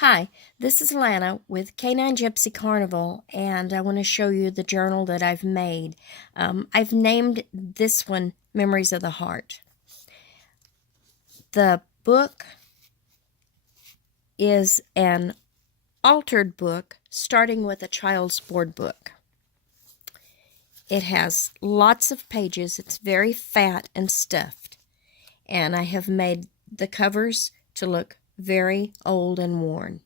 Hi, this is Lana with Canine Gypsy Carnival, and I want to show you the journal that I've made. I've named this one Memories of the Heart. The book is an altered book starting with a child's board book. It has lots of pages. It's very fat and stuffed, and I have made the covers to look very old and worn.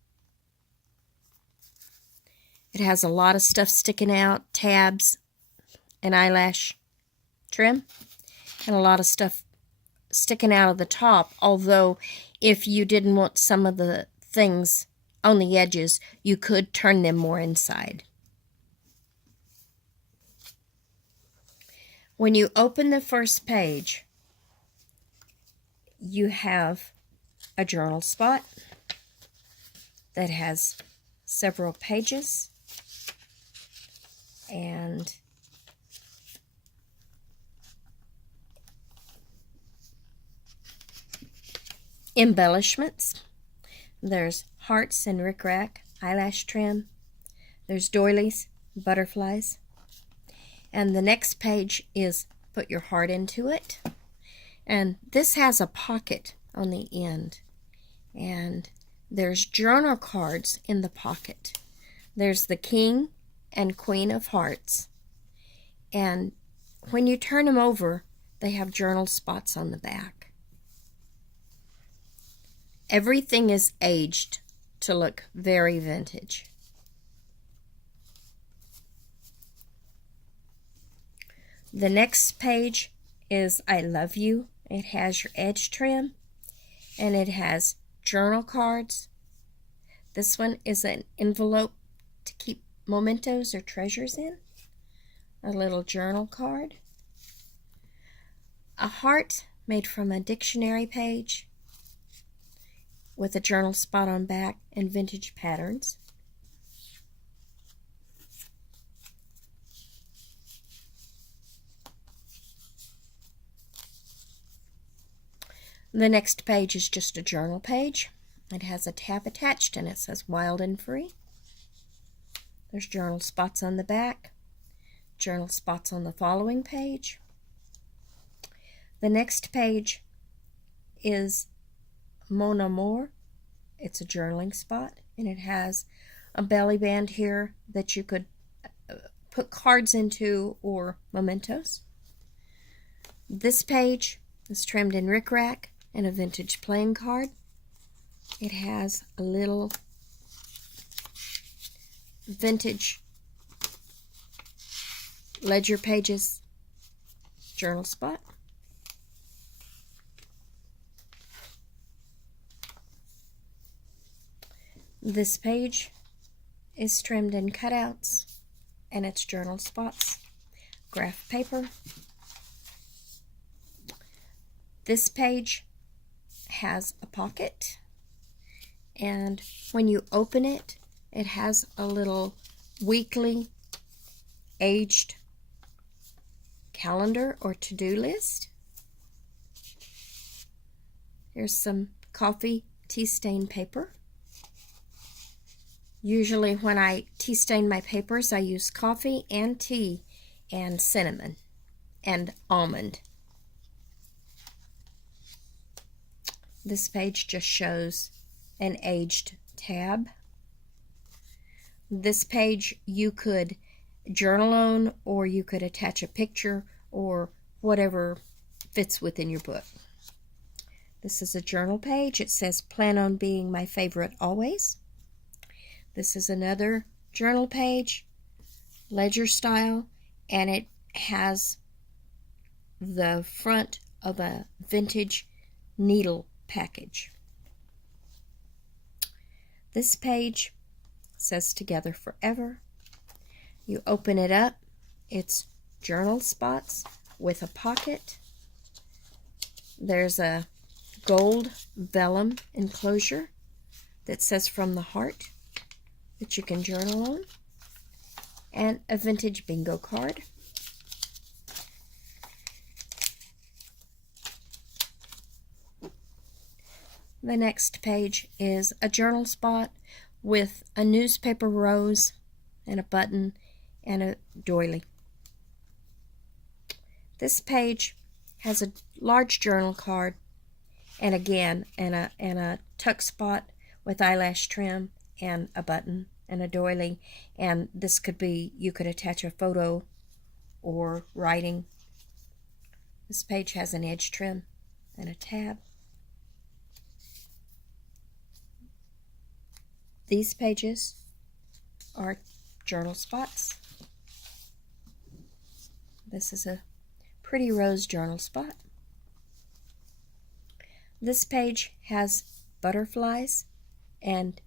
It has a lot of stuff sticking out, tabs and eyelash trim, and a lot of stuff sticking out of the top, although if you didn't want some of the things on the edges, you could turn them more inside. When you open the first page, you have a journal spot that has several pages and embellishments. There's hearts and rickrack, eyelash trim. There's doilies, butterflies. And the next page is put your heart into it. And this has a pocket on the end. And there's journal cards in the pocket. There's the King and Queen of Hearts. And when you turn them over, they have journal spots on the back. Everything is aged to look very vintage. The next page is I Love You. It has your edge trim, and it has journal cards. This one is an envelope to keep mementos or treasures in. A little journal card. A heart made from a dictionary page with a journal spot on back and vintage patterns. The next page is just a journal page. It has a tab attached and it says Wild and Free. There's journal spots on the back, journal spots on the following page. The next page is Mon Amour. It's a journaling spot, and it has a belly band here that you could put cards into or mementos. This page is trimmed in rickrack and a vintage playing card. It has a little vintage ledger pages journal spot. This page is trimmed in cutouts and its journal spots. Graph paper. This page has a pocket, and when you open it, it has a little weekly aged calendar or to-do list. Here's some coffee tea stain paper. Usually when I tea stain my papers, I use coffee and tea and cinnamon and almond. This page just shows an aged tab. This page you could journal on, or you could attach a picture, or whatever fits within your book. This is a journal page. It says Plan on Being My Favorite Always. This is another journal page, ledger style, and it has the front of a vintage needle package. This page says Together Forever. You open it up, it's journal spots with a pocket. There's a gold vellum enclosure that says From the Heart that you can journal on, and a vintage bingo card. The next page is a journal spot with a newspaper rose and a button and a doily. This page has a large journal card and again and a tuck spot with eyelash trim and a button and a doily, and this could be, you could attach a photo or writing. This page has an edge trim and a tab. These pages are journal spots. This is a pretty rose journal spot. This page has butterflies and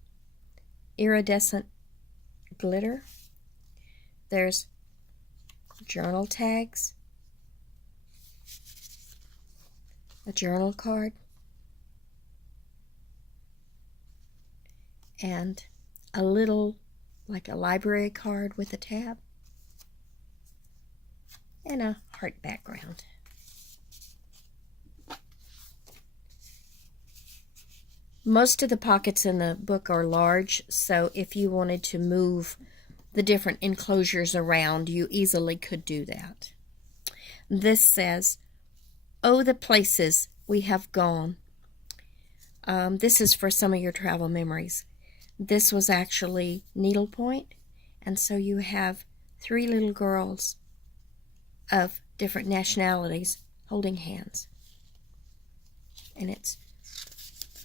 iridescent glitter. There's journal tags, a journal card, and a little, like a library card with a tab, and a heart background. Most of the pockets in the book are large, so if you wanted to move the different enclosures around, you easily could do that. This says, "Oh, the places we have gone." This is for some of your travel memories. This was actually needlepoint, and so you have 3 little girls of different nationalities holding hands. And it's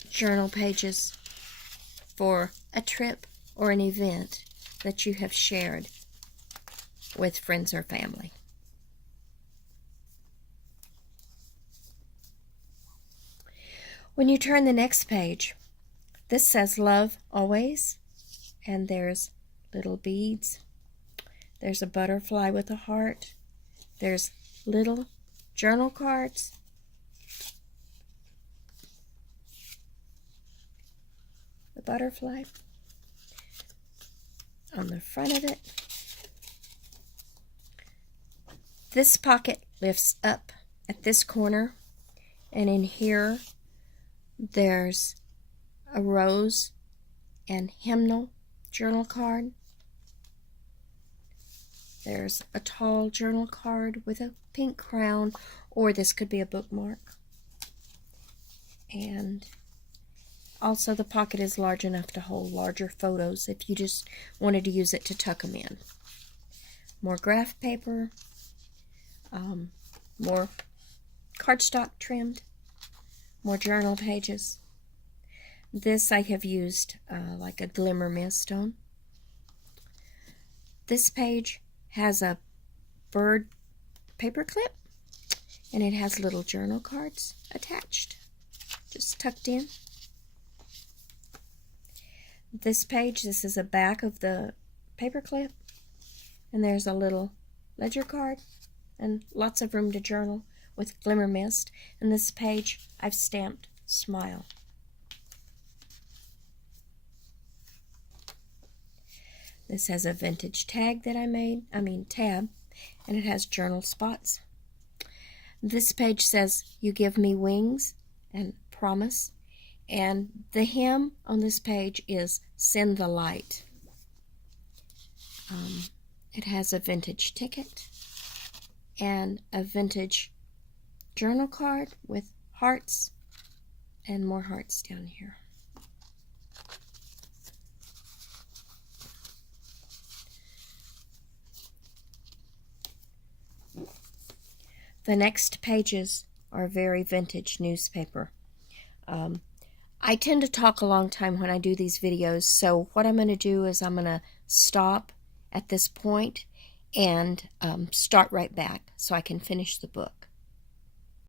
journal pages for a trip or an event that you have shared with friends or family. When you turn the next page, this says "Love Always," and there's little beads. There's a butterfly with a heart. There's little journal cards. The butterfly on the front of it. This pocket lifts up at this corner, and in here there's a rose and hymnal journal card. There's a tall journal card with a pink crown, or this could be a bookmark. And also the pocket is large enough to hold larger photos if you just wanted to use it to tuck them in. More graph paper, more cardstock trimmed, more journal pages. This I have used like a glimmer mist on. This page has a bird paper clip, and it has little journal cards attached, just tucked in. This page, this is a back of the paper clip, and there's a little ledger card and lots of room to journal with glimmer mist. And this page I've stamped "Smile." This has a vintage tag that I made, tab, and it has journal spots. This page says "You give me wings" and "Promise." And the hymn on this page is "Send the Light." It has a vintage ticket and a vintage journal card with hearts and more hearts down here. The next pages are very vintage newspaper. I tend to talk a long time when I do these videos, so what I'm going to do is I'm going to stop at this point and start right back so I can finish the book.